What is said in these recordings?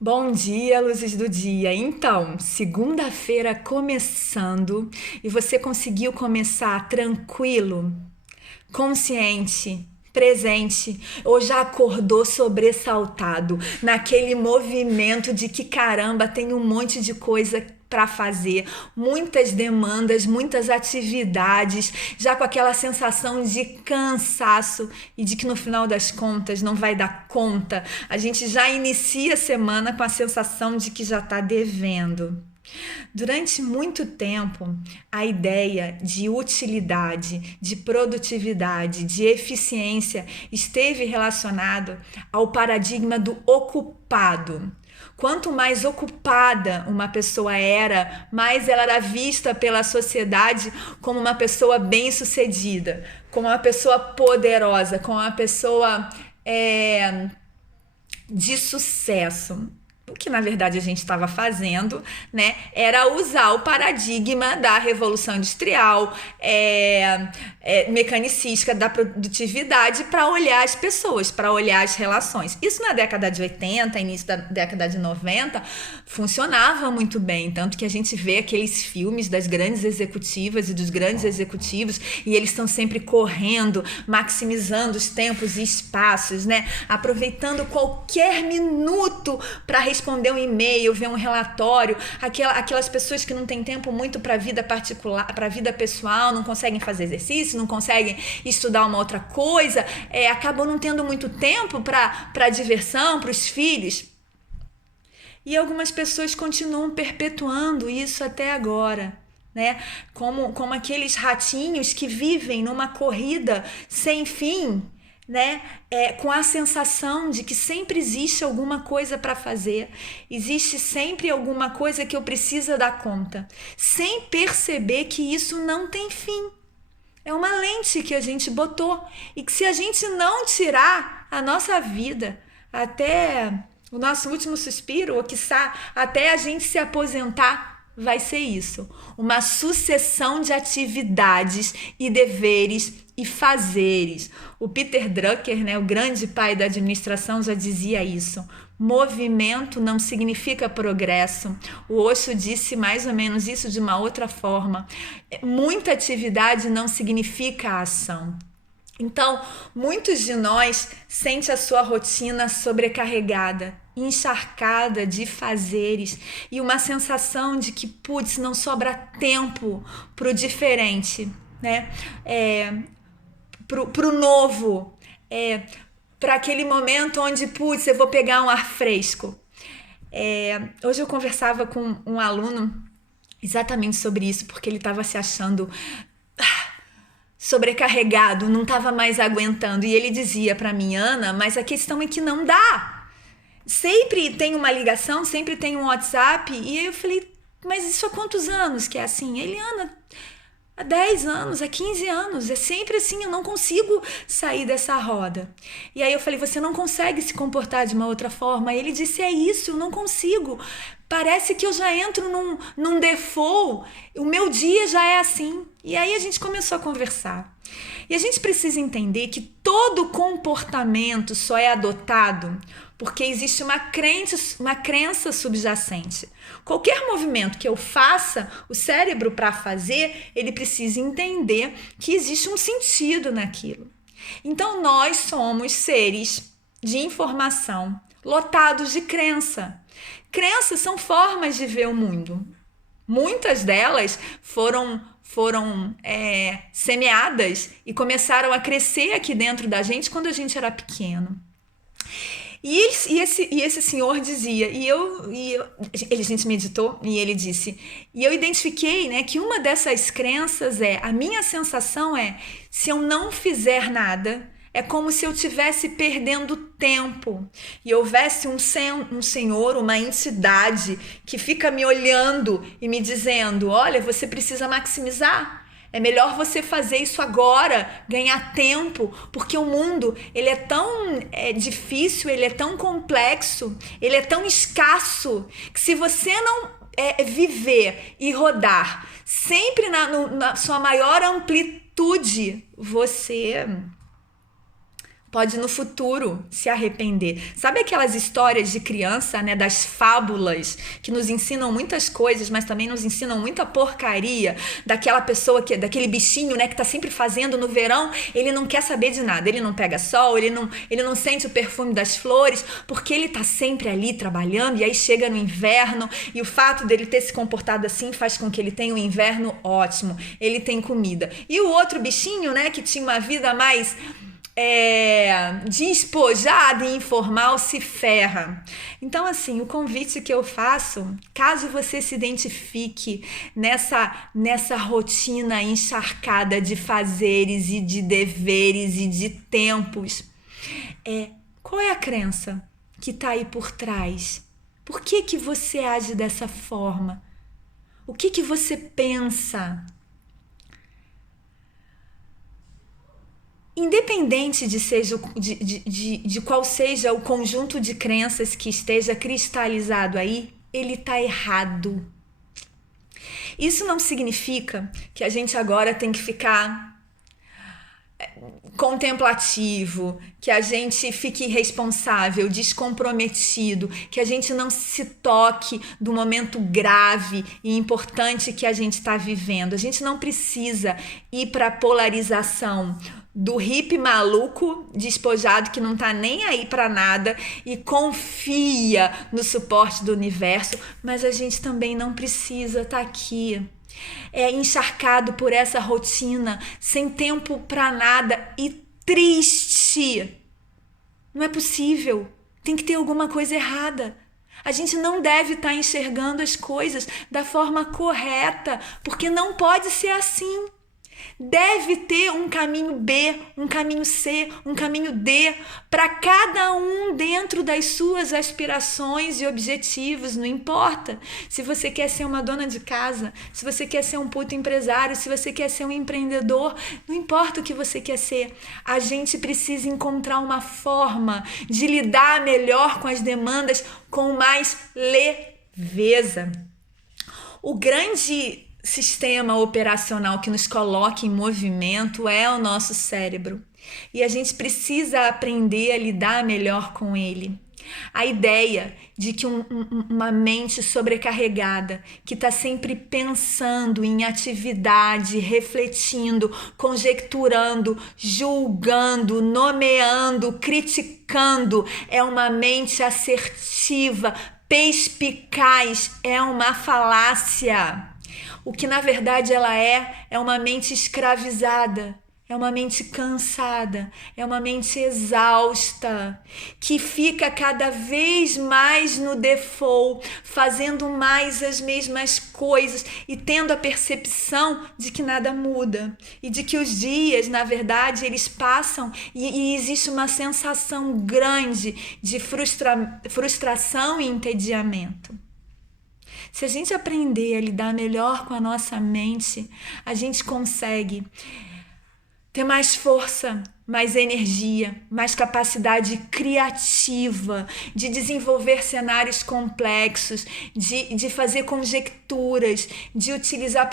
Bom dia, luzes do dia. Então, segunda-feira começando e você conseguiu começar tranquilo, consciente, presente, ou já acordou sobressaltado naquele movimento de que caramba, tem um monte de coisa para fazer, muitas demandas, muitas atividades, já com aquela sensação de cansaço e de que no final das contas não vai dar conta. A gente já inicia a semana com a sensação de que já está devendo. Durante muito tempo, a ideia de utilidade, de produtividade, de eficiência esteve relacionado ao paradigma do ocupado. Quanto mais ocupada uma pessoa era, mais ela era vista pela sociedade como uma pessoa bem-sucedida, como uma pessoa poderosa, como uma pessoa de sucesso. O que na verdade a gente estava fazendo, né, era usar o paradigma da revolução industrial, mecanicística, da produtividade para olhar as pessoas, para olhar as relações. Isso na década de 80, início da década de 90, funcionava muito bem, tanto que a gente vê aqueles filmes das grandes executivas e dos grandes executivos e eles estão sempre correndo, maximizando os tempos e espaços, né, aproveitando qualquer minuto para responder um e-mail, ver um relatório, aquelas pessoas que não têm tempo muito para a vida particular, para a vida pessoal, não conseguem fazer exercício, não conseguem estudar uma outra coisa, acabam não tendo muito tempo para diversão, para os filhos. E algumas pessoas continuam perpetuando isso até agora, né? Como aqueles ratinhos que vivem numa corrida sem fim, né? Com a sensação de que sempre existe alguma coisa para fazer, existe sempre alguma coisa que eu preciso dar conta, sem perceber que isso não tem fim. É uma lente que a gente botou e que se a gente não tirar a nossa vida até o nosso último suspiro, ou quiçá até a gente se aposentar, vai ser isso, uma sucessão de atividades e deveres e fazeres. O Peter Drucker, né, o grande pai da administração, já dizia isso. Movimento não significa progresso. O Osho disse mais ou menos isso de uma outra forma. Muita atividade não significa ação. Então, muitos de nós sentem a sua rotina sobrecarregada, encharcada de fazeres e uma sensação de que, putz, não sobra tempo pro diferente, né? Pro novo, para aquele momento onde, putz, eu vou pegar um ar fresco. Hoje eu conversava com um aluno exatamente sobre isso, porque ele estava se achando sobrecarregado, não estava mais aguentando. E ele dizia para mim, Ana, mas a questão é que não dá. Sempre tem uma ligação, sempre tem um WhatsApp. E aí eu falei, mas isso há quantos anos que é assim? Ele, Ana, há 10 anos, há 15 anos, é sempre assim, eu não consigo sair dessa roda. E aí eu falei, você não consegue se comportar de uma outra forma? E ele disse, é isso, eu não consigo. Parece que eu já entro num default, o meu dia já é assim. E aí a gente começou a conversar. E a gente precisa entender que todo comportamento só é adotado porque existe uma crença subjacente. Qualquer movimento que eu faça, o cérebro para fazer, ele precisa entender que existe um sentido naquilo. Então nós somos seres de informação lotados de crença. Crenças são formas de ver o mundo. Muitas delas foram semeadas e começaram a crescer aqui dentro da gente quando a gente era pequeno. E esse senhor dizia, a gente meditou e ele disse, e eu identifiquei, né, que uma dessas crenças a minha sensação se eu não fizer nada, é como se eu estivesse perdendo tempo e houvesse um senhor, uma entidade que fica me olhando e me dizendo, olha, você precisa maximizar. É melhor você fazer isso agora, ganhar tempo, porque o mundo ele é tão difícil, ele é tão complexo, ele é tão escasso, que se você não viver e rodar sempre na sua maior amplitude, você pode no futuro se arrepender. Sabe aquelas histórias de criança, né, das fábulas, que nos ensinam muitas coisas, mas também nos ensinam muita porcaria, daquela pessoa, daquele bichinho, né, que tá sempre fazendo no verão, ele não quer saber de nada, ele não pega sol, ele não sente o perfume das flores, porque ele tá sempre ali trabalhando, e aí chega no inverno, e o fato dele ter se comportado assim faz com que ele tenha um inverno ótimo, ele tem comida. E o outro bichinho, né, que tinha uma vida mais despojada e informal, se ferra. Então, assim, o convite que eu faço, caso você se identifique nessa rotina encharcada de fazeres e de deveres e de tempos, qual é a crença que está aí por trás? Por que você age dessa forma? O que você pensa? Independente de qual seja o conjunto de crenças que esteja cristalizado aí, ele está errado. Isso não significa que a gente agora tem que ficar contemplativo, que a gente fique irresponsável, descomprometido, que a gente não se toque do momento grave e importante que a gente está vivendo. A gente não precisa ir para a polarização do hippie maluco, despojado, que não tá nem aí para nada e confia no suporte do universo, mas a gente também não precisa estar aqui encharcado por essa rotina, sem tempo para nada e triste. Não é possível. Tem que ter alguma coisa errada. A gente não deve estar enxergando as coisas da forma correta, porque não pode ser assim. Deve ter um caminho B, um caminho C, um caminho D para cada um dentro das suas aspirações e objetivos. Não importa se você quer ser uma dona de casa, se você quer ser um puto empresário, se você quer ser um empreendedor, não importa o que você quer ser. A gente precisa encontrar uma forma de lidar melhor com as demandas com mais leveza. O grande sistema operacional que nos coloca em movimento é o nosso cérebro. E a gente precisa aprender a lidar melhor com ele. A ideia de que uma mente sobrecarregada, que está sempre pensando em atividade, refletindo, conjecturando, julgando, nomeando, criticando, é uma mente assertiva, perspicaz, é uma falácia. O que na verdade ela é uma mente escravizada, é uma mente cansada, é uma mente exausta, que fica cada vez mais no default, fazendo mais as mesmas coisas e tendo a percepção de que nada muda e de que os dias, na verdade, eles passam e existe uma sensação grande de frustração e entediamento. Se a gente aprender a lidar melhor com a nossa mente, a gente consegue ter mais força, mais energia, mais capacidade criativa de desenvolver cenários complexos, de fazer conjecturas, de utilizar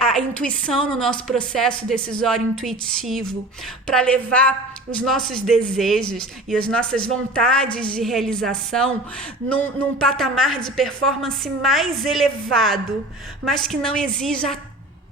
a intuição no nosso processo decisório intuitivo para levar os nossos desejos e as nossas vontades de realização num patamar de performance mais elevado, mas que não exija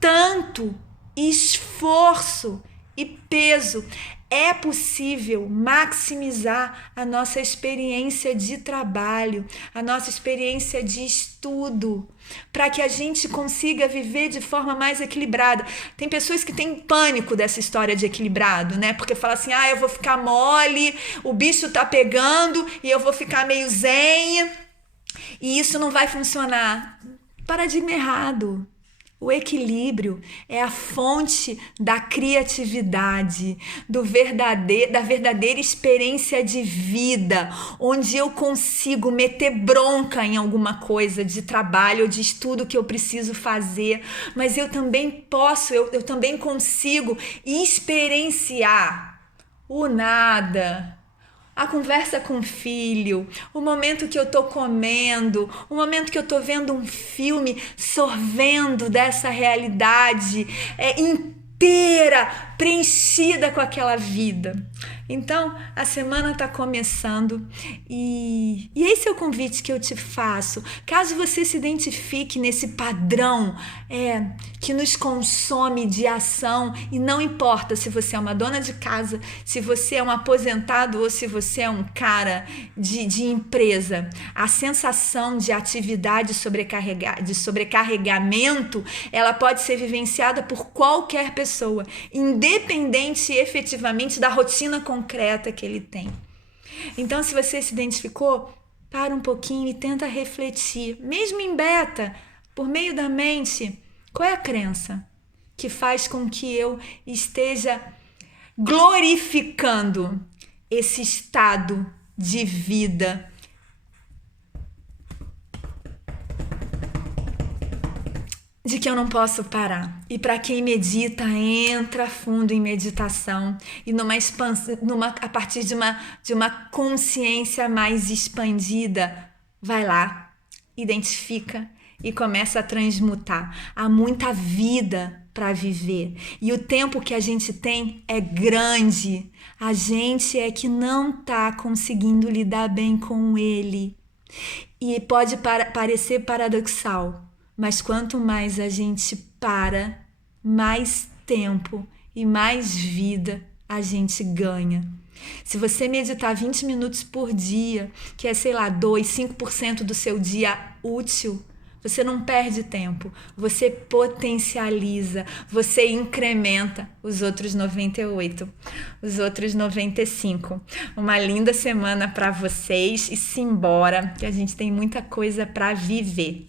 tanto esforço e peso. É possível maximizar a nossa experiência de trabalho, a nossa experiência de estudo, para que a gente consiga viver de forma mais equilibrada. Tem pessoas que têm pânico dessa história de equilibrado, né? Porque fala assim, eu vou ficar mole, o bicho tá pegando e eu vou ficar meio zen e isso não vai funcionar. Paradigma errado. O equilíbrio é a fonte da criatividade, da verdadeira experiência de vida, onde eu consigo meter bronca em alguma coisa de trabalho ou de estudo que eu preciso fazer, mas eu também eu também consigo experienciar o nada, a conversa com o filho, o momento que eu tô comendo, o momento que eu tô vendo um filme, sorvendo dessa realidade inteira, preenchida com aquela vida. Então, a semana está começando e esse é o convite que eu te faço. Caso você se identifique nesse padrão que nos consome de ação, e não importa se você é uma dona de casa, se você é um aposentado ou se você é um cara de empresa, a sensação de atividade de sobrecarregamento, ela pode ser vivenciada por qualquer pessoa, independente efetivamente da rotina concreta que ele tem. Então, se você se identificou, para um pouquinho e tenta refletir, mesmo em beta, por meio da mente, qual é a crença que faz com que eu esteja glorificando esse estado de vida de que eu não posso parar. E para quem medita, entra fundo em meditação e numa expansão, a partir de uma consciência mais expandida, vai lá, identifica e começa a transmutar. Há muita vida para viver e o tempo que a gente tem é grande. A gente é que não está conseguindo lidar bem com ele. E pode parecer paradoxal, mas quanto mais a gente para, mais tempo e mais vida a gente ganha. Se você meditar 20 minutos por dia, que é, 5% do seu dia útil, você não perde tempo, você potencializa, você incrementa os outros 98, os outros 95. Uma linda semana para vocês e simbora, que a gente tem muita coisa para viver.